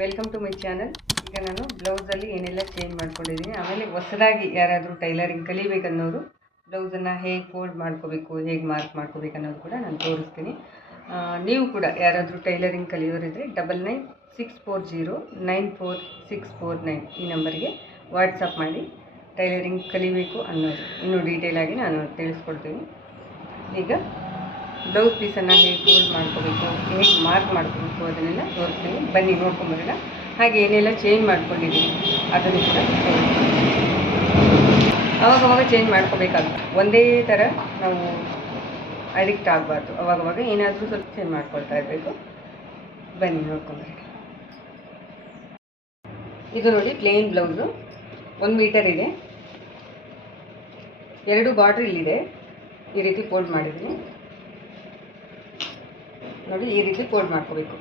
Welcome to my channel ಈಗ ನಾನು ಬ್ಲೌಸಲ್ಲಿ ಏನೆಲ್ಲ ಚೇಂಜ್ ಮಾಡ್ಕೊಂಡಿದ್ದೀನಿ. ಆಮೇಲೆ ಹೊಸದಾಗಿ ಯಾರಾದರೂ ಟೈಲರಿಂಗ್ ಕಲಿಬೇಕನ್ನೋರು ಬ್ಲೌಸನ್ನು ಹೇಗೆ ಫೋಲ್ಡ್ ಮಾಡ್ಕೋಬೇಕು, ಹೇಗೆ ಮಾರ್ಕ್ ಮಾಡ್ಕೋಬೇಕು ಅನ್ನೋದು ಕೂಡ ನಾನು ತೋರಿಸ್ತೀನಿ. ನೀವು ಕೂಡ ಯಾರಾದರೂ tailoring ಕಲಿಯೋರಿದ್ರೆ double nine six four zero nine four six four nine ಈ ನಂಬರ್ಗೆ ವಾಟ್ಸಪ್ ಮಾಡಿ ಟೈಲರಿಂಗ್ ಕಲಿಬೇಕು ಅನ್ನೋದು. ಇನ್ನೂ ಡೀಟೇಲಾಗಿ ನಾನು ತಿಳಿಸ್ಕೊಡ್ತೀನಿ. ಈಗ ಬ್ಲೌಸ್ ಪೀಸನ್ನು ಹೇಗೆ ಫೋಲ್ಡ್ ಮಾಡ್ಕೋಬೇಕು, ಹೇಗೆ ಮಾರ್ಕ್ ಮಾಡ್ಕೋಬೇಕು ಅದನ್ನೆಲ್ಲ ತೋರಿಸ್ತೀನಿ. ಬನ್ನಿ ನೋಡ್ಕೊಂಬರೋಣ ಹಾಗೆ ಏನೆಲ್ಲ ಚೇಂಜ್ ಮಾಡ್ಕೊಂಡಿದ್ದೀನಿ, ಅದನ್ನು ಕೂಡ. ಅವಾಗವಾಗ ಚೇಂಜ್ ಮಾಡ್ಕೋಬೇಕಾಗುತ್ತೆ. ಒಂದೇ ಥರ ನಾವು ಅಡಿಕ್ಟ್ ಆಗಬಾರ್ದು. ಅವಾಗವಾಗ ಏನಾದರೂ ಸ್ವಲ್ಪ ಚೇಂಜ್ ಮಾಡ್ಕೊಳ್ತಾ ಇರಬೇಕು. ಬನ್ನಿ ನೋಡ್ಕೊಂಬರೋಣ ಇದು ನೋಡಿ ಪ್ಲೇನ್ ಬ್ಲೌಸು ಒಂದು ಮೀಟರ್ ಇದೆ. ಎರಡು ಬಾರ್ಡ್ರ್ ಇಲ್ಲಿದೆ ಈ ರೀತಿ ಫೋಲ್ಡ್ ಮಾಡಿದ್ದೀನಿ. ನೋಡಿ ಈ ರೀತಿ ಫೋಲ್ಡ್ ಮಾಡ್ಕೋಬೇಕು.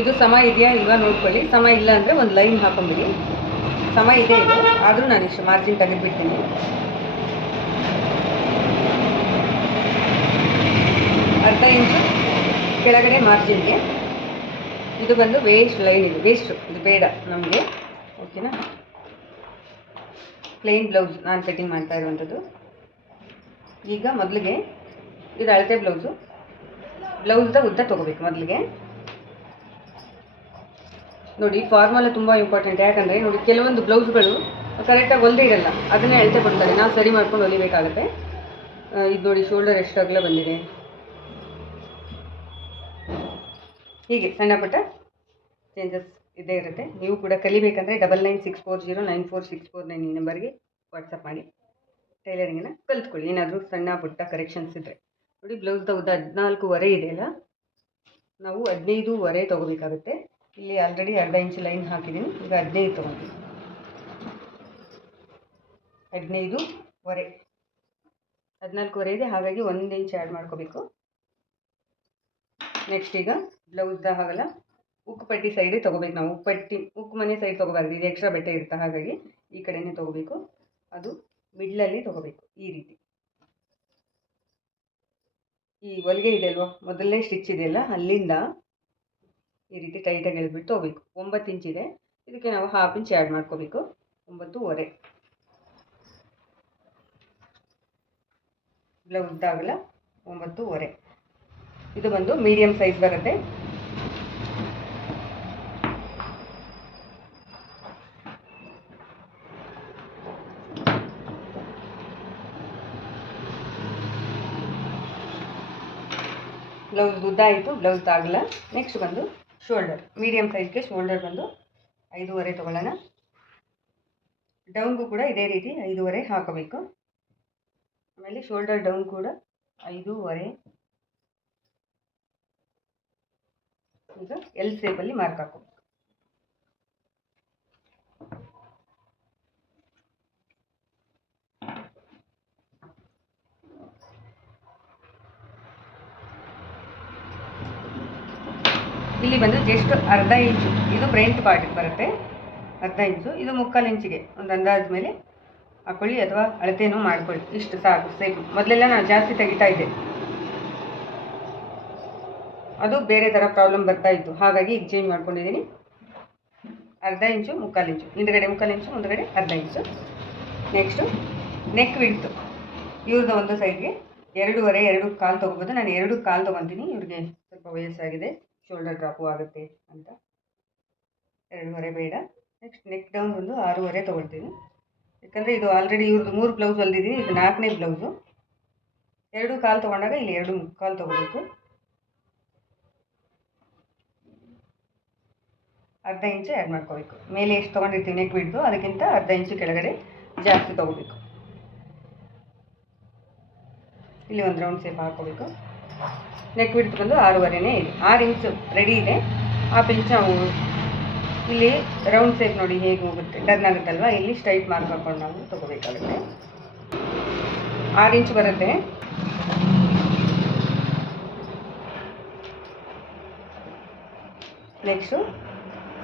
ಇದು ಸಮ ಇದೆಯಾ ಇಲ್ವಾ ನೋಡ್ಕೊಳ್ಳಿ. ಸಮ ಇಲ್ಲ ಅಂದರೆ ಒಂದು ಲೈನ್ ಹಾಕೊಂಬಿಡಿ. ಸಮ ಇದೆ ಇದು ಆದರೂ ನಾನು ಇಷ್ಟು ಮಾರ್ಜಿನ್ ತೆಗೆದುಬಿಡ್ತೀನಿ. ಅರ್ಧ ಇಂಚು ಕೆಳಗಡೆ ಮಾರ್ಜಿನ್ಗೆ ಇದು ಬಂದು ವೇಸ್ಟ್ ಲೈನ್ ಇದು. ವೇಸ್ಟು ಇದು ಬೇಡ ನಮಗೆ. ಓಕೆನಾ ಪ್ಲೇನ್ ಬ್ಲೌಸ್ ನಾನು ಕಟಿಂಗ್ ಮಾಡ್ತಾ ಇರುವಂಥದ್ದು. ಈಗ ಮೊದಲಿಗೆ ಇದು ಅಳತೆ ಬ್ಲೌಸು. ಬ್ಲೌಸ್ದ ಉದ್ದ ತೊಗೋಬೇಕು ಮೊದಲಿಗೆ. ನೋಡಿ ಫಾರ್ಮಲ್ ತುಂಬ ಇಂಪಾರ್ಟೆಂಟ್ ಯಾಕಂದರೆ ನೋಡಿ, ಕೆಲವೊಂದು ಬ್ಲೌಸ್ಗಳು ಕರೆಕ್ಟಾಗಿ ಹೊಲ್ದೇ ಇರಲ್ಲ. ಅದನ್ನೇ ಅಳತೆ ಕೊಡ್ತಾರೆ. ನಾವು ಸರಿ ಮಾಡ್ಕೊಂಡು ಹೊಲಿಬೇಕಾಗತ್ತೆ. ಇದು ನೋಡಿ ಶೋಲ್ಡರ್ ಎಷ್ಟು ಅಗಲ ಬಂದಿದೆ? ಹೀಗೆ, ಸಣ್ಣ ಪುಟ್ಟ ಚೇಂಜಸ್ ಇದ್ದೇ ಇರುತ್ತೆ. ನೀವು ಕೂಡ ಕಲಿಬೇಕಂದ್ರೆ double nine six four zero nine four six four nine ಈ ನಂಬರ್ಗೆ ವಾಟ್ಸಪ್ ಮಾಡಿ. ಟೈಲರಿಂಗನ್ನು ಕಲ್ತ್ಕೊಳ್ಳಿ. ಏನಾದರೂ ಸಣ್ಣ ಪುಟ್ಟ ಕರೆಕ್ಷನ್ಸ್ ಇದ್ದರೆ ನೋಡಿ ಬ್ಲೌಸ್ದ ಉದ್ದ ಹದಿನಾಲ್ಕೂವರೆ ಇದೆಯಲ್ಲ ನಾವು ಹದಿನೈದೂವರೆ ತೊಗೋಬೇಕಾಗುತ್ತೆ. ಇಲ್ಲಿ ಆಲ್ರೆಡಿ ಅರ್ಧ ಇಂಚ್ ಲೈನ್ ಹಾಕಿದ್ದೀನಿ ಈಗ ಹದಿನೈದು ತೊಗೊಳ್ತೀನಿ ಹದಿನೈದೂವರೆ. ಹದಿನಾಲ್ಕೂವರೆ ಇದೆ. ಹಾಗಾಗಿ ಒಂದು ಇಂಚ್ ಆ್ಯಡ್ ಮಾಡ್ಕೋಬೇಕು. ನೆಕ್ಸ್ಟ್ ಈಗ ಬ್ಲೌಸ್ದ ಹಾಗಲ್ಲ. ಉಕ್ಕು ಪಟ್ಟಿ ಸೈಡೇ ತೊಗೋಬೇಕು ನಾವು. ಉಕ್ಕು ಪಟ್ಟಿ ಉಕ್ಕು ಮನೆ ಸೈಡ್ ತೊಗೋಬಾರ್ದು. ಇದು ಎಕ್ಸ್ಟ್ರಾ ಬೆಟ್ಟ ಇರುತ್ತೆ? ಹಾಗಾಗಿ ಈ ಕಡೆನೇ ತೊಗೋಬೇಕು. ಅದು ಮಿಡ್ಲಲ್ಲಿ ತೊಗೋಬೇಕು, ಈ ರೀತಿ. ಈ ಹೊಲಿಗೆ ಇದೆ ಅಲ್ವಾ? ಮೊದಲನೇ ಸ್ಟಿಚ್ ಇದೆಯಲ್ಲ ಅಲ್ಲಿಂದ ಈ ರೀತಿ ಟೈಟಾಗಿ ಎಳೆದ್ಬಿಟ್ಟು ತೊಗೋಬೇಕು ಒಂಬತ್ತು ಇಂಚ್ ಇದೆ. ಇದಕ್ಕೆ ನಾವು ಹಾಫ್ ಇಂಚ್ ಆ್ಯಡ್ ಮಾಡ್ಕೋಬೇಕು. ಒಂಬತ್ತೂವರೆ. ಬ್ಲೌಸ್ದಾಗಲ್ಲ ಒಂಬತ್ತೂವರೆ. ಇದು ಬಂದು ಮೀಡಿಯಮ್ ಸೈಜ್ ಬರುತ್ತೆ. ಬ್ಲೌಸ್ ಉದ್ದ ಆಯಿತು ಬ್ಲೌಸ್ ಆಗಲ್ಲ ನೆಕ್ಸ್ಟ್ ಬಂದು ಶೋಲ್ಡರ್ ಮೀಡಿಯಮ್ ಸೈಜ್ಗೆ ಶೋಲ್ಡರ್ ಬಂದು ಐದೂವರೆ ತೊಗೊಳ್ಳೋಣ. ಡೌನ್ಗೂ ಕೂಡ ಇದೇ ರೀತಿ ಐದೂವರೆ ಹಾಕಬೇಕು. ಆಮೇಲೆ ಶೋಲ್ಡರ್ ಡೌನ್ ಕೂಡ ಐದೂವರೆ. ಈಗ ಎಲ್ ಸೇಪಲ್ಲಿ ಮಾರ್ಕ್ ಹಾಕಬೇಕು ಇಲ್ಲಿ ಬಂದು ಜಸ್ಟ್ ಅರ್ಧ ಇಂಚು, ಇದು ಫ್ರಂಟ್ ಪಾರ್ಟಿಗೆ ಬರುತ್ತೆ. ಅರ್ಧ ಇಂಚು, ಇದು ಮುಕ್ಕಾಲು ಇಂಚಿಗೆ. ಒಂದು ಅಂದಾಜು ಮೇಲೆ ಹಾಕೊಳ್ಳಿ ಅಥವಾ ಅಳತೆನೂ ಮಾಡ್ಕೊಳ್ಳಿ. ಇಷ್ಟು ಸಾಕು ಸೇಮ್ ಮೊದಲೆಲ್ಲ ನಾನು ಜಾಸ್ತಿ ತೆಗಿತಾ ಇದ್ದೆ. ಅದು ಬೇರೆ ಥರ ಪ್ರಾಬ್ಲಮ್ ಬರ್ತಾ ಇತ್ತು. ಹಾಗಾಗಿ ಈಗ ಚೇಂಜ್ ಮಾಡ್ಕೊಂಡಿದ್ದೀನಿ. ಅರ್ಧ ಇಂಚು, ಮುಕ್ಕಾಲು ಇಂಚು. ಹಿಂದ್ಗಡೆ ಮುಕ್ಕಾಲು ಇಂಚು, ಮುಂದ್ಗಡೆ ಅರ್ಧ ಇಂಚು. ನೆಕ್ಸ್ಟು ನೆಕ್ ವಿಡ್ತು ಇವ್ರದ್ದು ಒಂದು ಸೈಡ್ಗೆ ಎರಡೂವರೆ, ಎರಡು ಕಾಲು ತೊಗೋಬೋದು. ನಾನು ಎರಡು ಕಾಲು ತೊಗೊತೀನಿ. ಇವ್ರಿಗೆ ಸ್ವಲ್ಪ ವಯಸ್ಸಾಗಿದೆ. ಶೋಲ್ಡರ್ ಡ್ರಾಪು ಆಗುತ್ತೆ ಅಂತ. ಎರಡೂವರೆ ಬೇಡ. ನೆಕ್ಸ್ಟ್ ನೆಕ್ ಡೌನ್ ಒಂದು ಆರೂವರೆ ತೊಗೊಳ್ತೀನಿ. ಯಾಕಂದರೆ ಇದು ಆಲ್ರೆಡಿ ಇವ್ರದ್ದು ಮೂರು ಬ್ಲೌಸ್ ಹೊಲ್ದಿದ್ದೀನಿ ಇದು ನಾಲ್ಕನೇ ಬ್ಲೌಸು ಎರಡು ಕಾಲು ತೊಗೊಂಡಾಗ ಇಲ್ಲಿ ಎರಡು ಮುಕ್ಕಾಲು ತೊಗೋಬೇಕು. ಅರ್ಧ ಇಂಚು ಆ್ಯಡ್ ಮಾಡ್ಕೋಬೇಕು. ಮೇಲೆ ಎಷ್ಟು ತೊಗೊಂಡಿರ್ತೀವಿ ನೆಕ್ ಬಿಡ್ದು ಅದಕ್ಕಿಂತ ಅರ್ಧ ಇಂಚು ಕೆಳಗಡೆ ಜಾಸ್ತಿ ತೊಗೋಬೇಕು. ಇಲ್ಲಿ ಒಂದು ರೌಂಡ್ ಸೇಪ್ ಹಾಕೋಬೇಕು ನೆಕ್ ಬಿಡ್ತು ಬಂದು ಆರೂವರೆನೇ ಇದೆ. ಆರು ಇಂಚು ರೆಡಿ ಇದೆ. ಆ ಪಿಂಚ್ ಇಲ್ಲಿ ರೌಂಡ್ ಸೇಪ್ ನೋಡಿ ಹೇಗೆ ಹೋಗುತ್ತೆ. ಟರ್ನ್ ಆಗುತ್ತಲ್ವಾ ಇಲ್ಲಿ ಸ್ಟ್ರೈಟ್ ಮಾರ್ಕ್ ಹಾಕೊಂಡು ನಾವು ತೊಗೋಬೇಕಾಗುತ್ತೆ. ಆರು ಇಂಚ್ ಬರುತ್ತೆ. ನೆಕ್ಸ್ಟು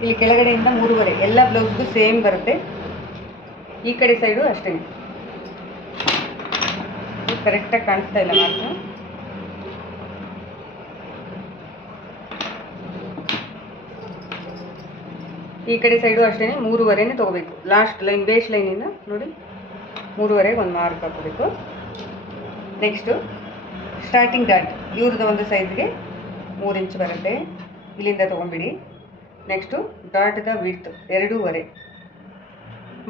ಇಲ್ಲಿ ಕೆಳಗಡೆಯಿಂದ ಮೂರುವರೆ. ಎಲ್ಲ ಬ್ಲೌಸ್ಗೂ ಸೇಮ್ ಬರುತ್ತೆ. ಈ ಕಡೆ ಸೈಡು ಅಷ್ಟೇ ಕರೆಕ್ಟಾಗಿ ಕಾಣಿಸ್ತಾ ಇಲ್ಲ ಮಾತ್ರ. ಈ ಕಡೆ ಸೈಡು ಅಷ್ಟೇ ಮೂರುವರೆನೇ ತೊಗೋಬೇಕು. ಲಾಸ್ಟ್ ಲೈನ್ ಬೇಸ್ ಲೈನಿಂದ ನೋಡಿ, ಮೂರುವರೆಗೆ ಒಂದು ಮಾರ್ಕ್ ಹಾಕೋಬೇಕು ನೆಕ್ಸ್ಟು ಸ್ಟಾರ್ಟಿಂಗ್ ಡಾಟ್ ಇವ್ರದ್ದು ಒಂದು ಸೈಜ್ಗೆ ಮೂರು ಇಂಚ್ ಬರುತ್ತೆ. ಇಲ್ಲಿಂದ ತೊಗೊಂಬಿಡಿ ನೆಕ್ಸ್ಟು ಡಾಟ್ದ ವಿಡ್ತ್ ಎರಡೂವರೆ.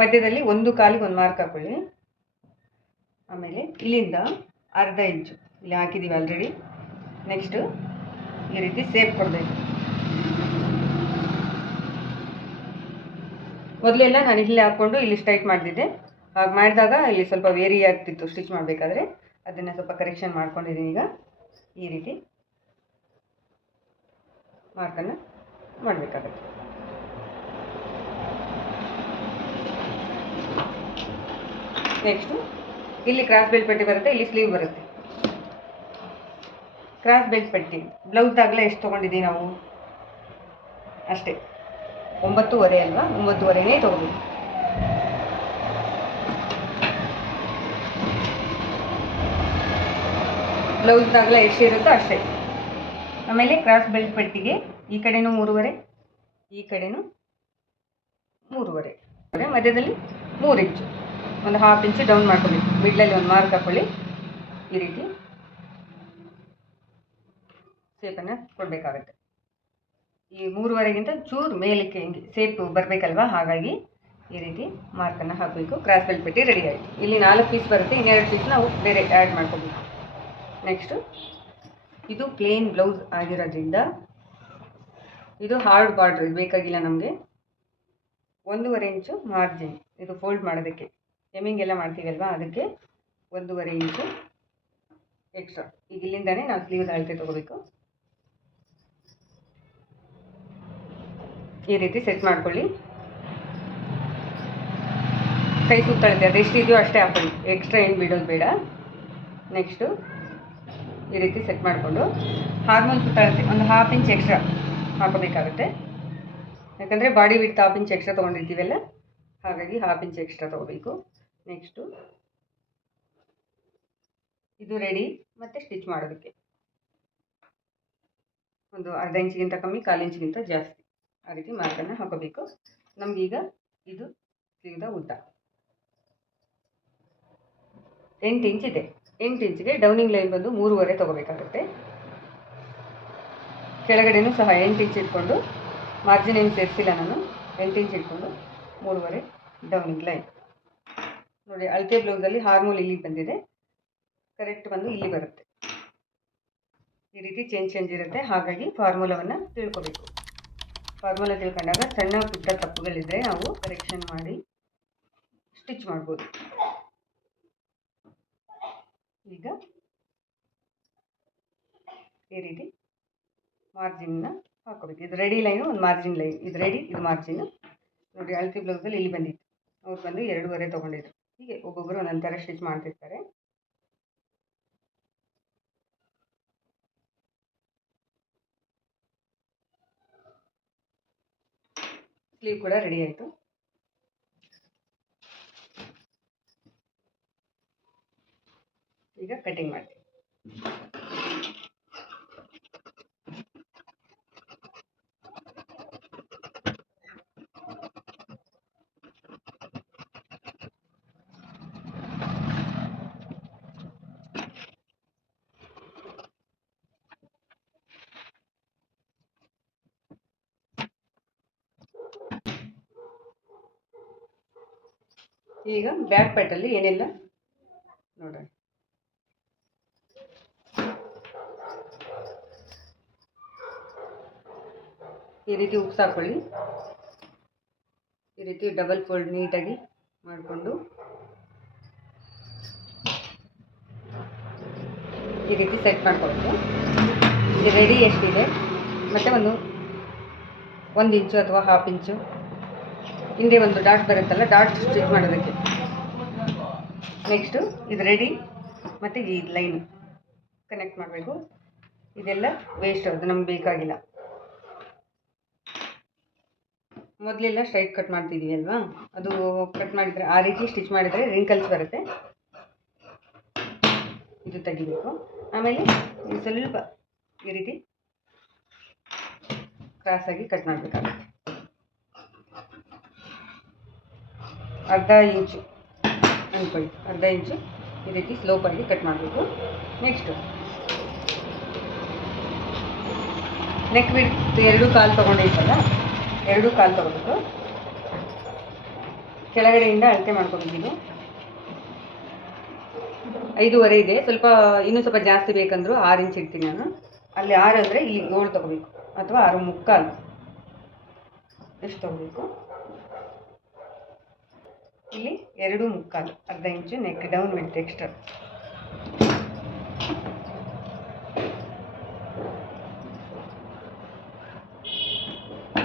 ಮಧ್ಯದಲ್ಲಿ ಒಂದು ಕಾಲಿಗೆ ಒಂದು ಮಾರ್ಕ್ ಹಾಕೊಳ್ಳಿ. ಆಮೇಲೆ ಇಲ್ಲಿಂದ ಅರ್ಧ ಇಂಚು ಇಲ್ಲಿ ಹಾಕಿದ್ದೀವಿ ಆಲ್ರೆಡಿ ನೆಕ್ಸ್ಟು ಈ ರೀತಿ ಸೇಫ್ ಕೊಡಬೇಕು. ಮೊದಲೆಲ್ಲ ನಾನು ಇಲ್ಲಿ ಹಾಕ್ಕೊಂಡು ಇಲ್ಲಿ ಸ್ಟ್ರೈಟ್ ಮಾಡಿದ್ದೆ ಹಾಗೆ ಮಾಡಿದಾಗ ಇಲ್ಲಿ ಸ್ವಲ್ಪ ವೇರಿ ಆಗ್ತಿತ್ತು ಸ್ಟಿಚ್ ಮಾಡಬೇಕಾದ್ರೆ. ಅದನ್ನು ಸ್ವಲ್ಪ ಕರೆಕ್ಷನ್ ಮಾಡ್ಕೊಂಡಿದ್ದೀನಿ ಈಗ. ಈ ರೀತಿ ಮಾರ್ಕನ್ನು ಮಾಡಬೇಕಾಗತ್ತೆ. ನೆಕ್ಸ್ಟು ಇಲ್ಲಿ ಕ್ರಾಸ್ ಬೆಲ್ಟ್ ಪಟ್ಟಿ ಬರುತ್ತೆ, ಇಲ್ಲಿ ಸ್ಲೀವ್ ಬರುತ್ತೆ. ಕ್ರಾಸ್ ಬೆಲ್ಟ್ ಪಟ್ಟಿ. ಬ್ಲೌಸ್ದಾಗಲೇ ಎಷ್ಟು ತೊಗೊಂಡಿದ್ದೀವಿ ನಾವು? ಅಷ್ಟೇ. ಒಂಬತ್ತುವರೆ ಅಲ್ವಾ? ಒಂಬತ್ತುವರೆನೇ ತೊಗೋಬೇಕು ಎಷ್ಟು ಇರುತ್ತೋ ಅಷ್ಟೇ. ಆಮೇಲೆ ಕ್ರಾಸ್ ಬೆಲ್ಟ್ ಪಟ್ಟಿಗೆ, ಈ ಕಡೆನೂ ಮೂರುವರೆ, ಈ ಕಡೆನೂ ಮೂರುವರೆ. ಮಧ್ಯದಲ್ಲಿ ಮೂರು ಇಂಚು ಒಂದು ಹಾಫ್ ಇಂಚು ಡೌನ್ ಮಾಡ್ಕೊಳ್ಬೇಕು ಮಿಡ್ಲಲ್ಲಿ ಒಂದು ಮಾರ್ಕ್ ಹಾಕೊಳ್ಳಿ. ಈ ರೀತಿ. ಸೇಪನ್ನು ಕೊಡಬೇಕಾಗತ್ತೆ. ಈ ಮೂರುವರೆಗಿಂತ ಚೂರು ಮೇಲಕ್ಕೆ ಹಿಂಗೆ ಸೇಪ್ ಬರಬೇಕಲ್ವಾ? ಹಾಗಾಗಿ ಈ ರೀತಿ ಮಾರ್ಕನ್ನು ಹಾಕಬೇಕು. ಕ್ರಾಸ್ ಬೆಲ್ಟ್ ಪೆಟ್ಟಿ ರೆಡಿ ಆಯಿತು. ಇಲ್ಲಿ ನಾಲ್ಕು ಪೀಸ್ ಬರುತ್ತೆ, ಇನ್ನೆರಡು ಪೀಸ್ ನಾವು ಬೇರೆ ಆ್ಯಡ್ ಮಾಡ್ಕೋಬೇಕು. ನೆಕ್ಸ್ಟು ಇದು ಪ್ಲೇನ್ ಬ್ಲೌಸ್ ಆಗಿರೋದ್ರಿಂದ ಇದು ಹಾರ್ಡ್ ಬಾರ್ಡ್ರ್ ಬೇಕಾಗಿಲ್ಲ ನಮಗೆ. ಒಂದೂವರೆ ಇಂಚು ಮಾರ್ಜಿನ್ ಇದು ಫೋಲ್ಡ್ ಮಾಡೋದಕ್ಕೆ. ಹೆಮ್ಮಿಂಗ್ ಎಲ್ಲ ಮಾಡ್ತೀವಲ್ವಾ? ಅದಕ್ಕೆ ಒಂದೂವರೆ ಇಂಚು ಎಕ್ಸ್ಟ್ರಾ ಈಗ ಇಲ್ಲಿಂದನೇ ನಾವು ಸ್ಲೀವ್ ಅಳತೆ ತೊಗೋಬೇಕು. ಈ ರೀತಿ ಸೆಟ್ ಮಾಡ್ಕೊಳ್ಳಿ. ಕೈ ಸುತ್ತಳತೆ ಅದೆಷ್ಟು ಇದೆಯೋ ಅಷ್ಟೇ ಹಾಕೊಳ್ಳಿ. ಎಕ್ಸ್ಟ್ರಾ ಏನು ಬಿಡೋದು ಬೇಡ. ನೆಕ್ಸ್ಟು ಈ ರೀತಿ ಸೆಟ್ ಮಾಡಿಕೊಂಡು. ಹಾರ್ಮೋನ್ ಸುತ್ತಳತೆ, ಒಂದು ಹಾಫ್ ಇಂಚ್ ಎಕ್ಸ್ಟ್ರಾ ಹಾಕೋಬೇಕಾಗುತ್ತೆ. ಯಾಕಂದರೆ body width half inch extra ತೊಗೊಂಡಿರ್ತೀವಲ್ಲ, ಹಾಗಾಗಿ ಹಾಫ್ ಇಂಚ್ ಎಕ್ಸ್ಟ್ರಾ ತೊಗೋಬೇಕು. ನೆಕ್ಸ್ಟು ಇದು ರೆಡಿ ಮತ್ತು ಸ್ಟಿಚ್ ಮಾಡೋದಕ್ಕೆ. ಒಂದು ಅರ್ಧ ಇಂಚಿಗಿಂತ ಕಮ್ಮಿ, ಕಾಲು ಇಂಚಿಗಿಂತ ಜಾಸ್ತಿ. ಆ ರೀತಿ ಮಾರ್ಕನ್ನು ಹಾಕೋಬೇಕು. ನಮಗೀಗ ಇದು ಸ್ಲೀವ್ದ ಉದ್ದ. ಎಂಟು ಇಂಚ್ ಇದೆ. ಎಂಟು ಇಂಚಿಗೆ ಡೌನಿಂಗ್ ಲೈನ್ ಬಂದು ಮೂರುವರೆ ತೊಗೋಬೇಕಾಗುತ್ತೆ. ಕೆಳಗಡೆನೂ ಸಹ ಎಂಟು ಇಂಚ್ ಇಟ್ಕೊಂಡು ಮಾರ್ಜಿನ್ ಏನು ಸೇರಿಸಿಲ್ಲ ನಾನು. ಎಂಟು ಇಂಚ್ ಇಟ್ಕೊಂಡು ಮೂರುವರೆ ಡೌನಿಂಗ್ ಲೈನ್. ನೋಡಿ, ಅಳತೆ ಬ್ಲೌಸಲ್ಲಿ ಹಾರ್ಮೋಲ್ ಇಲ್ಲಿ ಬಂದಿದೆ. ಕರೆಕ್ಟ್ ಬಂದು ಇಲ್ಲಿ ಬರುತ್ತೆ. ಈ ರೀತಿ ಚೇಂಜ್ ಚೇಂಜ್ ಇರುತ್ತೆ. ಹಾಗಾಗಿ ಫಾರ್ಮುಲಾವನ್ನು ತಿಳ್ಕೊಬೇಕು. ಫಾರ್ಮುಲಾ ತಿಳ್ಕೊಂಡಾಗ ಸಣ್ಣ ಪುಟ್ಟ ತಪ್ಪುಗಳಿದ್ರೆ ನಾವು ಕರೆಕ್ಷನ್ ಮಾಡಿ ಸ್ಟಿಚ್ ಮಾಡ್ಬೋದು. ಈಗ ಈ ರೀತಿ ಮಾರ್ಜಿನ್ನ ಹಾಕೋಬೇಕು ಇದು ರೆಡಿ ಲೈನು ಒಂದು ಮಾರ್ಜಿನ್ ಲೈನ್ ಇದು ರೆಡಿ ಇದು ಮಾರ್ಜಿನ್ ನೋಡಿ ಅಳತಿ ಬ್ಲೌಸಲ್ಲಿ ಇಲ್ಲಿ ಬಂದಿತ್ತು. ಅವ್ರು ಬಂದು ಎರಡೂವರೆ ತೊಗೊಂಡಿದ್ರು. ಹೀಗೆ ಒಬ್ಬೊಬ್ಬರು ಒಂದೊಂದು ಥರ ಸ್ಟಿಚ್ ಮಾಡ್ತಿರ್ತಾರೆ. ಸ್ಲೀವ್ ಕೂಡ ರೆಡಿ ಆಯಿತು. ಈಗ ಕಟಿಂಗ್ ಮಾಡ್ತೀವಿ. ಈಗ ಬ್ಯಾಕ್ ಪಾರ್ಟಲ್ಲಿ ಏನೆಲ್ಲ ನೋಡೋಣ. ಈ ರೀತಿ ಉಪ್ಸು ಹಾಕ್ಕೊಳ್ಳಿ ಈ ರೀತಿ ಡಬಲ್ ಫೋಲ್ಡ್ ನೀಟಾಗಿ ಮಾಡಿಕೊಂಡು. ಈ ರೀತಿ ಸೆಟ್ ಮಾಡ್ಕೊಬೇಕು ಇದು ರೆಡಿ ಎಷ್ಟಿದೆ? ಮತ್ತು ಒಂದು ಒಂದು ಇಂಚು ಅಥವಾ ಹಾಫ್ ಇಂಚು ಹಿಂದೆ ಒಂದು ಡಾಟ್ ಬರುತ್ತಲ್ಲ, ಡಾಟ್ ಸ್ಟಿಚ್ ಮಾಡೋದಕ್ಕೆ. ನೆಕ್ಸ್ಟು ಇದು ರೆಡಿ ಮತ್ತು ಈ ಲೈನ್ ಕನೆಕ್ಟ್ ಮಾಡಬೇಕು. ಇದೆಲ್ಲ ವೇಸ್ಟ್ ಅದು ನಮ್ಗೆ ಬೇಕಾಗಿಲ್ಲ. ಮೊದಲೆಲ್ಲ ಸ್ಟ್ರೈಟ್ ಕಟ್ ಮಾಡ್ತಿದ್ದೀವಿ ಅಲ್ವಾ? ಅದು ಕಟ್ ಮಾಡಿದರೆ, ಆ ರೀತಿ ಸ್ಟಿಚ್ ಮಾಡಿದರೆ ರಿಂಕಲ್ಸ್ ಬರುತ್ತೆ. ಇದು ತೆಗಿಬೇಕು. ಆಮೇಲೆ ಸ್ವಲ್ಪ ಈ ರೀತಿ ಕ್ರಾಸಾಗಿ ಕಟ್ ಮಾಡಬೇಕಾಗುತ್ತೆ. ಅರ್ಧ ಇಂಚು ಅಂದ್ಕೊಳ್ಳಿ ಅರ್ಧ ಇಂಚು ಈ ರೀತಿ ಸ್ಲೋಪಾಗಿ ಕಟ್ ಮಾಡಬೇಕು. ನೆಕ್ಸ್ಟು ನೆಕ್ ಬಿಟ್ಟು ಎರಡು ಕಾಲು ತೊಗೊಂಡಿದ್ದಲ್ಲ ಎರಡು ಕಾಲು ತೊಗೊಬೇಕು ಕೆಳಗಡೆಯಿಂದ ಅಳತೆ ಇದು ಐದೂವರೆ ಇದೆ, ಸ್ವಲ್ಪ ಇನ್ನೂ ಸ್ವಲ್ಪ ಜಾಸ್ತಿ ಬೇಕಂದ್ರೂ ಆರು ಇಂಚ್ ಇಡ್ತೀನಿ ನಾನು. ಅಲ್ಲಿ ಆರು ಅಂದರೆ ಇಲ್ಲಿ ಏಳು ತೊಗೋಬೇಕು, ಅಥವಾ ಆರು ಮುಕ್ಕಾಲು. ಎಷ್ಟು ತೊಗೋಬೇಕು? ಇಲ್ಲಿ ಎರಡು ಮುಕ್ಕಾಲು, ಅರ್ಧ ಇಂಚು ನೆಕ್ ಡೌನ್ ವಿಡ್ತ್ ಎಕ್ಸ್ಟ್ರಾ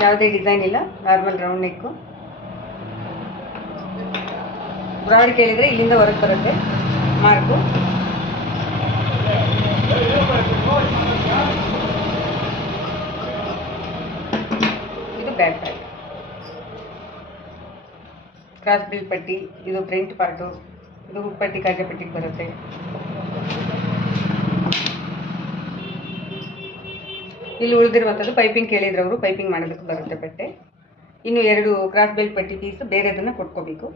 ಯಾವುದೇ ಡಿಸೈನ್ ಇಲ್ಲ ನಾರ್ಮಲ್ ರೌಂಡ್ ನೆಕ್ಕು ಬ್ರಾಡ್ ಕೇಳಿದರೆ ಇಲ್ಲಿಂದ ಹೊರಗೆ ಬರುತ್ತೆ ಮಾರ್ಕು ಇದು ಬ್ಯಾಕ್ ಪ್ಯಾಕ್ ಕ್ರಾಸ್ ಬಿಲ್ ಪಟ್ಟಿ, ಇದು ಪ್ರಿಂಟ್ ಪಾರ್ಟು, ಇದು ಹುಕ್ ಪಟ್ಟಿ ಕಾಗೆ ಪಟ್ಟಿಗೆ ಬರುತ್ತೆ. ಇಲ್ಲಿ ಉಳಿದಿರುವಂಥದ್ದು ಪೈಪಿಂಗ್ ಕೇಳಿದ್ರೆ ಅವರು ಪೈಪಿಂಗ್ ಮಾಡೋದಕ್ಕೆ ಬರುತ್ತೆ ಬಟ್ಟೆ ಇನ್ನು ಎರಡು ಕ್ರಾಸ್ ಬೆಲ್ ಪಟ್ಟಿ ಪೀಸ್ ಬೇರೆದನ್ನು ಕೊಟ್ಕೋಬೇಕು.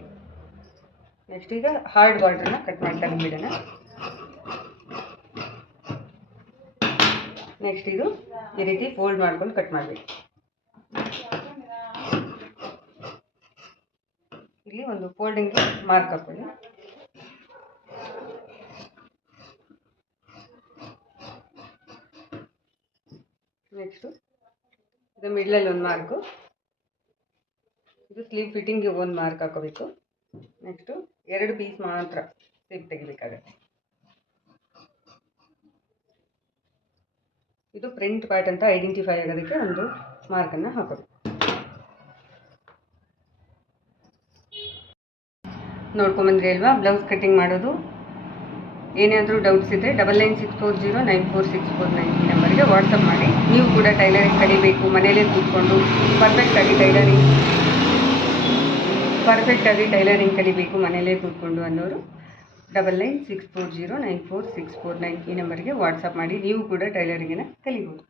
ನೆಕ್ಸ್ಟ್ ಈಗ ಹಾರ್ಡ್ ಬಾರ್ಡ್ರನ್ನ ಕಟ್ ಮಾಡ್ತಾ ಬಿಡೋಣ. ನೆಕ್ಸ್ಟ್ ಇದು ಈ ರೀತಿ ಫೋಲ್ಡ್ ಮಾಡ್ಕೊಂಡು ಕಟ್ ಮಾಡಬೇಕು. ಇಲ್ಲಿ ಒಂದು ಫೋಲ್ಡಿಂಗ್ ಮಾರ್ಕ್ ಹಾಕೊಳ್ಳಿ. ನೆಕ್ಸ್ಟು ಇದು ಮಿಡ್ಲಲ್ಲಿ ಒಂದು ಮಾರ್ಕು ಇದು ಸ್ಲೀವ್ ಫಿಟ್ಟಿಂಗ್ಗೆ ಒಂದು ಮಾರ್ಕ್ ಹಾಕೋಬೇಕು. ನೆಕ್ಸ್ಟು ಎರಡು ಪೀಸ್ ಮಾತ್ರ ಸ್ಲೀವ್ ತೆಗಿಬೇಕಾಗತ್ತೆ. ಇದು ಪ್ರಿಂಟ್ ಪಾರ್ಟ್ ಅಂತ ಐಡೆಂಟಿಫೈ ಆಗೋದಕ್ಕೆ ಒಂದು ಮಾರ್ಕನ್ನು ಹಾಕೋಬೇಕು. ನೋಡ್ಕೊಂಬಂದ್ರಿ ಅಲ್ವಾ? ಬ್ಲೌಸ್ ಕಟ್ಟಿಂಗ್ ಮಾಡೋದು. ಏನಾದರೂ ಡೌಟ್ಸ್ ಇದ್ದರೆ double nine six four zero nine four six four nine ಈ ನಂಬರ್ಗೆ ವಾಟ್ಸಪ್ ಮಾಡಿ. ನೀವು ಕೂಡ ಟೈಲರಿಂಗ್ ಕಲಿಬೇಕು ಮನೆಯಲ್ಲೇ ಕೂತ್ಕೊಂಡು ಪರ್ಫೆಕ್ಟಾಗಿ ಟೈಲರಿಂಗ್ ಪರ್ಫೆಕ್ಟಾಗಿ ಟೈಲರಿಂಗ್ ಕಲಿಬೇಕು ಮನೆಯಲ್ಲೇ ಕೂತ್ಕೊಂಡು ಅನ್ನೋರು double nine six four zero nine four six four nine ಈ ನಂಬರ್ಗೆ ವಾಟ್ಸಪ್ ಮಾಡಿ. ನೀವು ಕೂಡ ಟೈಲರಿಂಗನ್ನು ಕಲಿಬೋದು.